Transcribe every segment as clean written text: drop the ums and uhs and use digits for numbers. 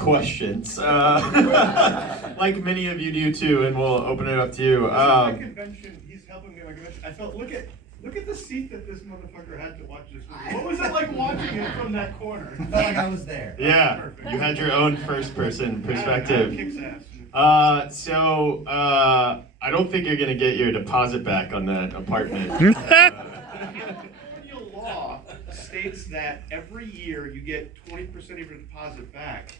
questions. Like many of you do too, and we'll open it up to you. My convention, he's helping me at my convention. I felt, look at the seat that this motherfucker had to watch this movie. What was it like watching it from that corner? I felt like I was there. Yeah, Perfect. you had your own first-person perspective. Kicks ass. So I don't think you're gonna get your deposit back on that apartment. California law states that every year you get 20% of your deposit back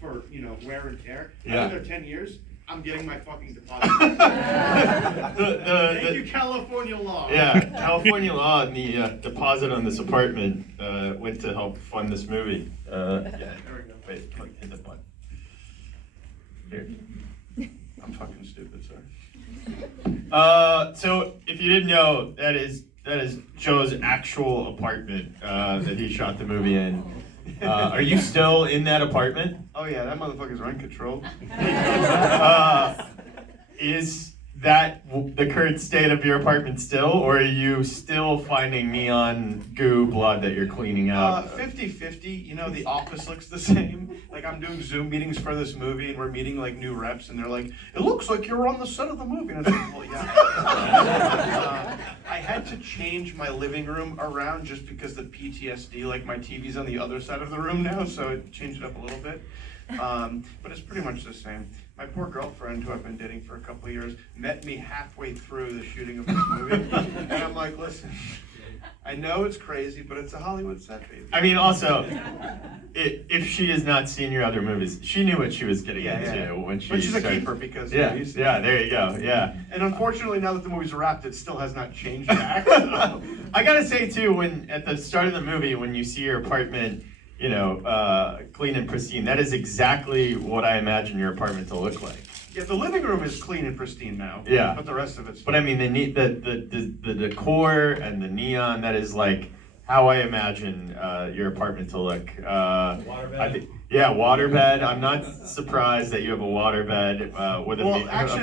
for, wear and tear. Yeah. After 10 years, I'm getting my fucking deposit back. Thank you, California law. Yeah, California law and the deposit on this apartment went to help fund this movie. Yeah, there we go. Wait, hit the button. Here. I'm fucking stupid, sorry. So if you didn't know, that is Joe's actual apartment that he shot the movie in. Are you still in that apartment? Oh yeah, that motherfucker's rent controlled. Is that the current state of your apartment still, or are you still finding neon goo blood that you're cleaning out? 50-50, the office looks the same. Like, I'm doing Zoom meetings for this movie, and we're meeting, like, new reps, and they're like, it looks like you're on the set of the movie. And I was like, well, yeah. I had to change my living room around just because the PTSD, like, my TV's on the other side of the room now, so it changed it up a little bit. But it's pretty much the same. My poor girlfriend, who I've been dating for a couple of years, met me halfway through the shooting of this movie, and I'm like, listen, I know it's crazy, but it's a Hollywood set, baby. I mean, also, if she has not seen your other movies, she knew what she was getting into when she. But she's started. a keeper because yeah, there you go, yeah. And unfortunately, now that the movie's wrapped, it still has not changed back. So. I gotta say too, when at the start of the movie, when you see your apartment, clean and pristine, that is exactly what I imagine your apartment to look like. Yeah, the living room is clean and pristine now. Yeah. But the rest of it's. But I mean, the decor and the neon, that is like how I imagine your apartment to look. Waterbed? Waterbed. I'm not surprised that you have a waterbed with a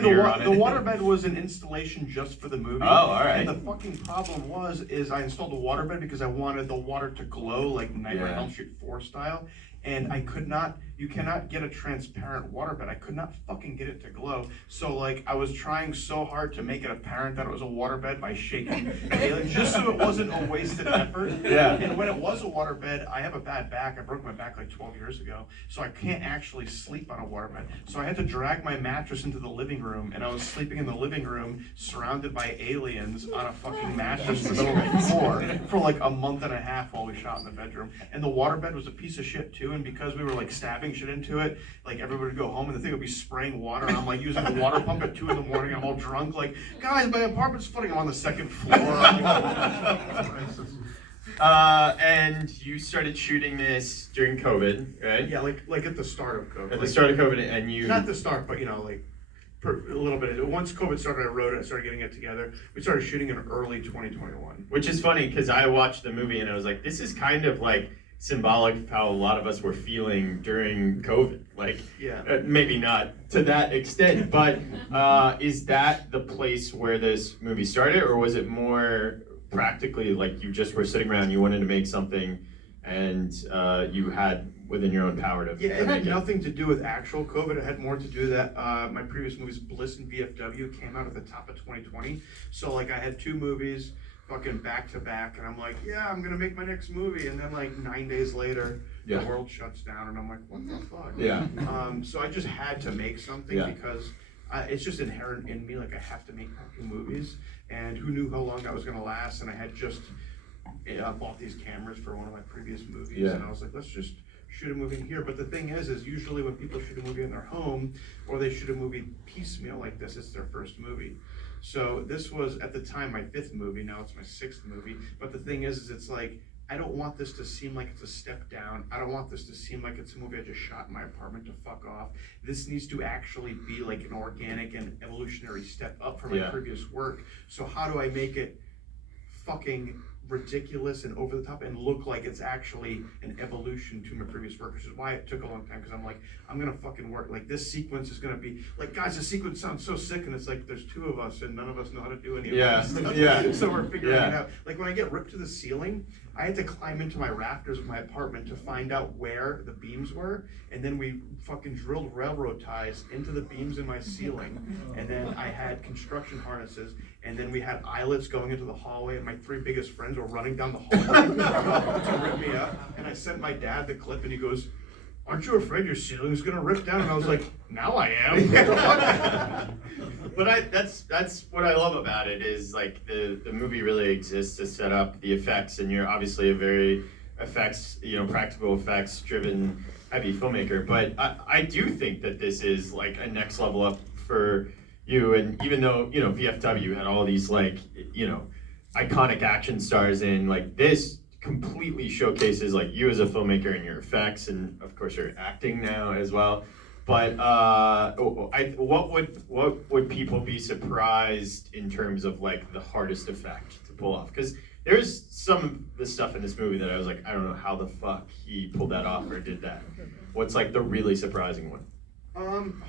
mirror on it. The waterbed was an installation just for the movie. Oh, all right. And the fucking problem is I installed a waterbed because I wanted the water to glow like Nightmare on Elm Street 4 style. And you cannot get a transparent waterbed. I could not fucking get it to glow. So like I was trying so hard to make it apparent that it was a waterbed by shaking it, just so it wasn't a wasted effort. Yeah. And when it was a waterbed, I have a bad back. I broke my back like 12 years ago. So I can't actually sleep on a waterbed. So I had to drag my mattress into the living room, and I was sleeping in the living room surrounded by aliens on a fucking mattress in the middle of the floor for like a month and a half while we shot in the bedroom. And the waterbed was a piece of shit too. And because we were like stabbing shit into it, like everybody would go home and the thing would be spraying water, and I'm like using the water pump at 2 in the morning. I'm all drunk, like, guys, my apartment's flooding. I'm on the second floor. And you started shooting this during COVID, right? Yeah, like at the start of COVID. At the start of COVID, and you. Not the start, but a little bit. Once COVID started, I wrote it. I started getting it together. We started shooting in early 2021. Which is funny because I watched the movie and I was like, this is kind of like symbolic of how a lot of us were feeling during COVID. Like, maybe not to that extent, but is that the place where this movie started, or was it more practically like you just were sitting around, you wanted to make something, and you had within your own power to it had nothing to do with actual COVID. It had more to do that my previous movies, Bliss and VFW, came out at the top of 2020. So like I had 2 movies fucking back to back, and I'm like, I'm gonna make my next movie, and then like 9 days later, the world shuts down, and I'm like, what the fuck? Yeah. So I just had to make something because it's just inherent in me. Like I have to make fucking movies, and who knew how long that was gonna last? And I had just bought these cameras for one of my previous movies, and I was like, let's just shoot a movie in here. But the thing is usually when people shoot a movie in their home, or they shoot a movie piecemeal like this, it's their first movie. So this was at the time my 5th movie. Now it's my 6th movie. But the thing is it's like, I don't want this to seem like it's a step down. I don't want this to seem like it's a movie I just shot in my apartment to fuck off. This needs to actually be like an organic and evolutionary step up from my previous work. So how do I make it fucking ridiculous and over the top and look like it's actually an evolution to my previous work, which is why it took a long time, because I'm like, I'm gonna fucking work, like this sequence is gonna be, like, guys, the sequence sounds so sick, and it's like, there's two of us and none of us know how to do any of that stuff. Yeah. So we're figuring it out. Like when I get ripped to the ceiling, I had to climb into my rafters of my apartment to find out where the beams were, and then we fucking drilled railroad ties into the beams in my ceiling, and then I had construction harnesses, and then we had eyelets going into the hallway, and my three biggest friends were running down the hallway to rip me up, and I sent my dad the clip, and he goes, "Aren't you afraid your ceiling's gonna rip down?" And I was like, "Now I am." But that's what I love about it, is like the movie really exists to set up the effects, and you're obviously a very practical effects driven heavy filmmaker. But I do think that this is like a next level up for you, and even though VFW had all these iconic action stars in, like, this completely showcases like you as a filmmaker and your effects, and of course your acting now as well. But what would people be surprised in terms of like the hardest effect to pull off? Because there's some of the stuff in this movie that I was like, I don't know how the fuck he pulled that off or did that. What's like the really surprising one?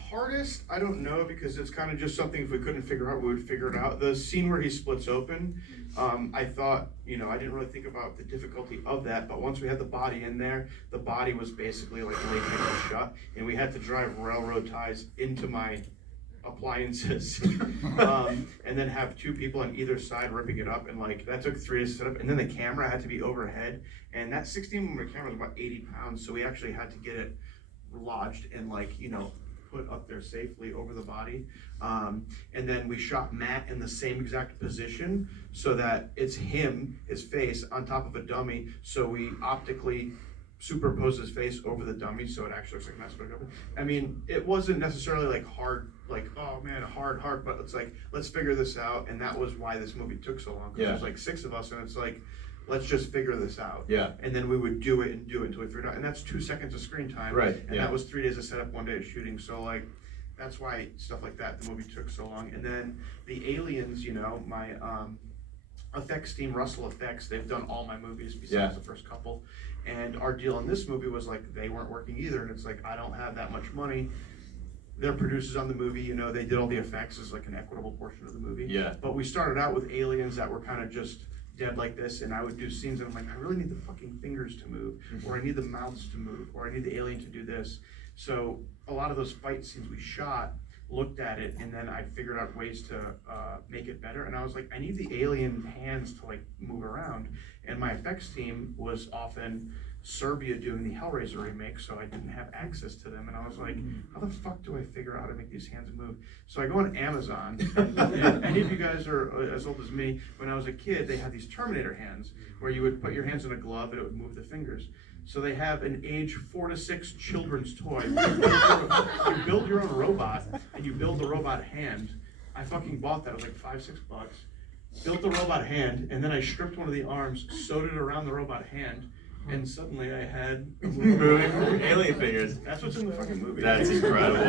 Hardest, I don't know, because it's kind of just something, if we couldn't figure out, we would figure it out. The scene where he splits open, I thought, I didn't really think about the difficulty of that, but once we had the body in there, the body was basically like latex shut, and we had to drive railroad ties into my appliances, and then have two people on either side ripping it up, and like that took 3 days to set up, and then the camera had to be overhead, and that 16mm camera was about 80 pounds, so we actually had to get it lodged and put up there safely over the body, and then we shot Matt in the same exact position so that it's his face on top of a dummy, so we optically superimpose his face over the dummy so it actually looks like Matt's putting it up. I mean, it wasn't necessarily like hard, like, oh man, hard, but it's like, let's figure this out, and that was why this movie took so long, because there's like 6 of us, and it's like, let's just figure this out. Yeah. And then we would do it until we figured it out. And that's 2 seconds of screen time. Right. And that was 3 days of setup, 1 day of shooting. So like, that's why stuff like that, the movie took so long. And then the aliens, my effects team, Russell Effects, they've done all my movies besides the first couple. And our deal in this movie was like, they weren't working either. And it's like, I don't have that much money. They're producers on the movie, they did all the effects as like an equitable portion of the movie. Yeah. But we started out with aliens that were kind of just dead like this, and I would do scenes and I'm like, I really need the fucking fingers to move, or I need the mouths to move, or I need the alien to do this. So a lot of those fight scenes we shot, looked at it, and then I figured out ways to make it better, and I was like, I need the alien hands to like move around, and my effects team was often Serbia doing the Hellraiser remake, so I didn't have access to them, and I was like, how the fuck do I figure out how to make these hands move? So I go on Amazon, and any of you guys are as old as me, when I was a kid, they had these Terminator hands, where you would put your hands in a glove and it would move the fingers. So they have an age 4 to 6 children's toy. You build your own robot, and you build the robot hand. I fucking bought that, it was like $5-6. Built the robot hand, and then I stripped one of the arms, sewed it around the robot hand, and suddenly I had moving alien fingers. That's what's in the fucking movie. That's incredible.